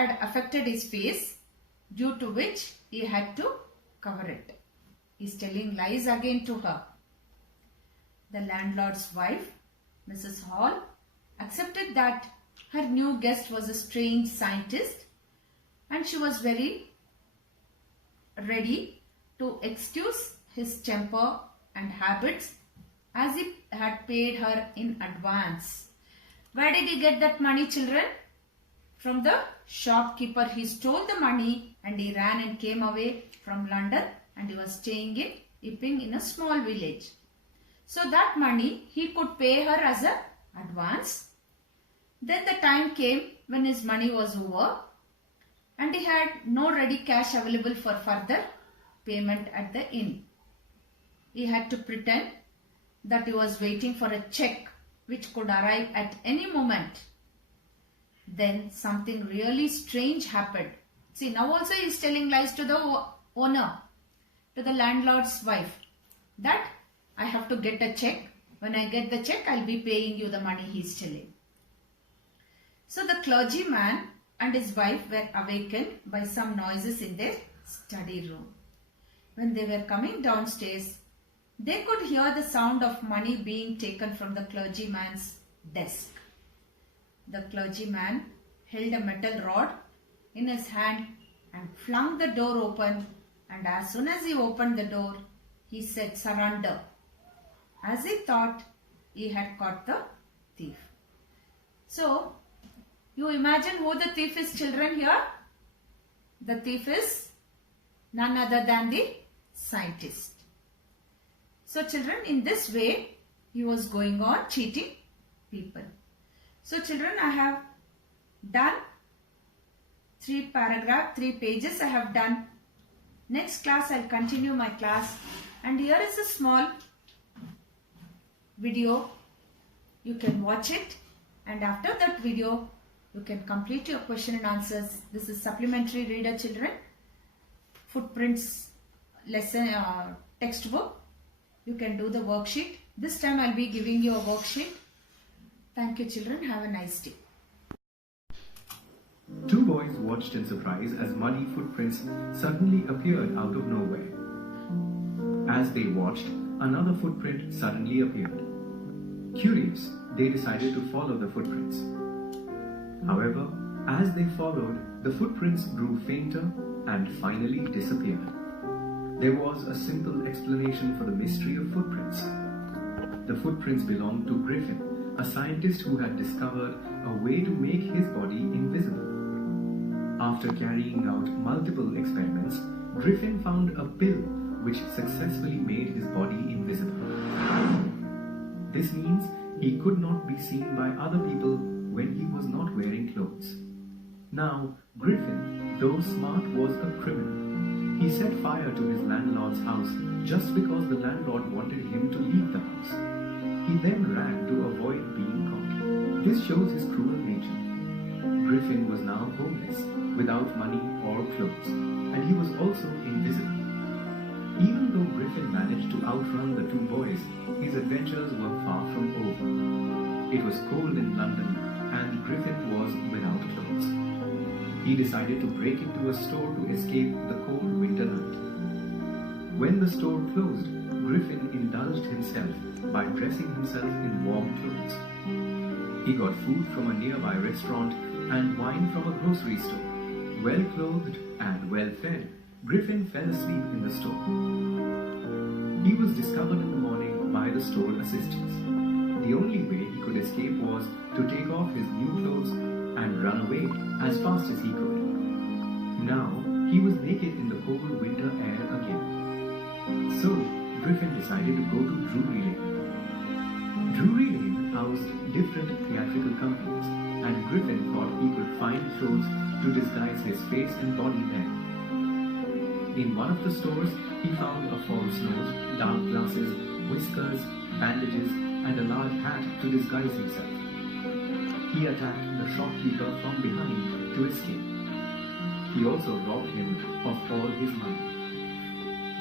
had affected his face, due to which he had to cover it. He is telling lies again to her. The landlord's wife, Mrs. Hall, accepted that her new guest was a strange scientist, and she was very ready to excuse his temper and habits as he had paid her in advance. Where did he get that money, children? From the shopkeeper. He stole the money and he ran and came away from London, and he was staying in Epping in a small village. So that money he could pay her as an advance. Then the time came when his money was over and he had no ready cash available for further payment at the inn. He had to pretend that he was waiting for a check which could arrive at any moment. Then something really strange happened. See, now also he is telling lies to the owner, to the landlord's wife, that I have to get a check. When I get the check, I'll be paying you the money he is stealing. So the clergyman and his wife were awakened by some noises in their study room. When they were coming downstairs, they could hear the sound of money being taken from the clergyman's desk. The clergyman held a metal rod in his hand and flung the door open, and as soon as he opened the door, he said, "Surrender," as he thought he had caught the thief. So, you imagine who the thief is, children, here? The thief is none other than the scientist. So, children, in this way, he was going on cheating people. So, children, I have done 3 pages I have done. Next class, I'll continue my class. And here is a small video. You can watch it. And after that video, you can complete your question and answers. This is supplementary reader, children. Footprints lesson textbook. You can do the worksheet. This time I'll be giving you a worksheet. Thank you, children. Have a nice day. Two boys watched in surprise as muddy footprints suddenly appeared out of nowhere. As they watched, another footprint suddenly appeared. Curious, they decided to follow the footprints. However, as they followed, the footprints grew fainter and finally disappeared. There was a simple explanation for the mystery of footprints. The footprints belonged to Griffin, a scientist who had discovered a way to make his body invisible. After carrying out multiple experiments, Griffin found a pill which successfully made his body invisible. This means he could not be seen by other people when he was not wearing clothes. Now, Griffin, though smart, was a criminal. He set fire to his landlord's house just because the landlord wanted him to leave the house. He then ran to avoid being caught. This shows his cruel nature. Griffin was now homeless, without money or clothes, and he was also invisible. Even though Griffin managed to outrun the two boys, his adventures were far from over. It was cold in London, and Griffin was without clothes. He decided to break into a store to escape the cold winter night. When the store closed, Griffin indulged himself by dressing himself in warm clothes. He got food from a nearby restaurant and wine from a grocery store. Well clothed and well fed, Griffin fell asleep in the store. He was discovered in the morning by the store assistants. The only way he could escape was to take off his new clothes and run away as fast as he could. Now, he was naked in the cold winter air again. So, Griffin decided to go to Drury Lane. Drury Lane housed different theatrical companies, and Griffin thought he could find clothes to disguise his face and body there. In one of the stores, he found a false nose, dark glasses, whiskers, bandages, and a large hat to disguise himself. He attacked the shopkeeper from behind to escape. He also robbed him of all his money.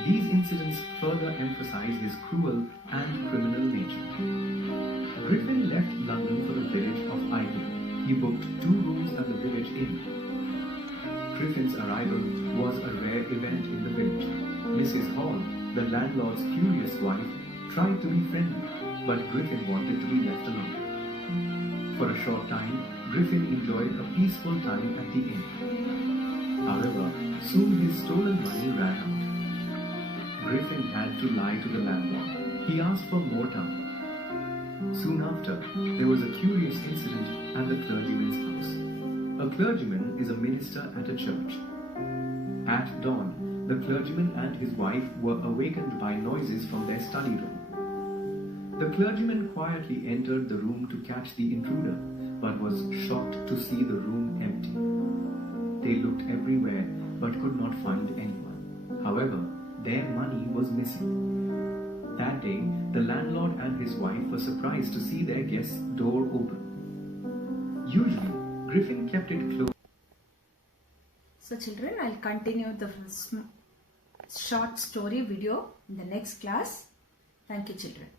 These incidents further emphasize his cruel and criminal nature. Griffin left London for the village of Ivy. He booked 2 rooms at the village inn. Griffin's arrival was a rare event in the village. Mrs. Hall, the landlord's curious wife, tried to be friendly, but Griffin wanted to be left alone. For a short time, Griffin enjoyed a peaceful time at the inn. However, soon his stolen money ran out. Griffin had to lie to the landlord. He asked for more time. Soon after, there was a curious incident at the clergyman's house. A clergyman is a minister at a church. At dawn, the clergyman and his wife were awakened by noises from their study room. The clergyman quietly entered the room to catch the intruder, but was shocked to see the room empty. They looked everywhere but could not find anyone. However, their money was missing. That day, the landlord and his wife were surprised to see their guest's door open. Usually, Griffin kept it closed. So children, I'll continue the short story video in the next class. Thank you children.